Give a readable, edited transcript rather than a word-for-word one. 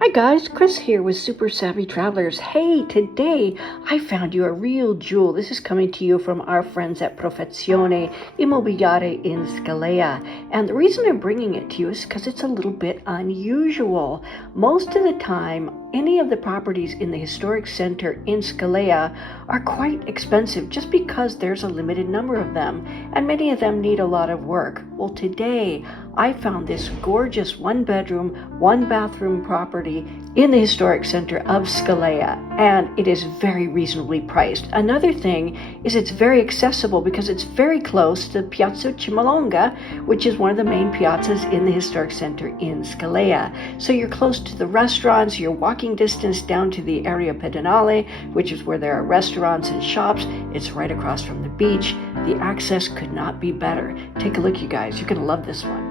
Hi guys, Chris here with Super Savvy Travelers. Hey, today I found you a real jewel. This is coming to you from our friends at Professione Immobiliare in Scalea. And the reason I'm bringing it to you is because it's a little bit unusual. Most of the time, any of the properties in the historic center in Scalea are quite expensive just because there's a limited number of them, and many of them need a lot of work. Well, today I found this gorgeous one-bedroom, one-bathroom property in the historic center of Scalea, and it is very reasonably priced. Another thing is it's very accessible because it's very close to Piazza Cimolonga, which is one of the main piazzas in the historic center in Scalea. So you're close to the restaurants, you're walking distance down to the area pedonale, which is where there are restaurants and shops. It's right across from the beach. The access could not be better. Take a look, you guys. You're going to love this one.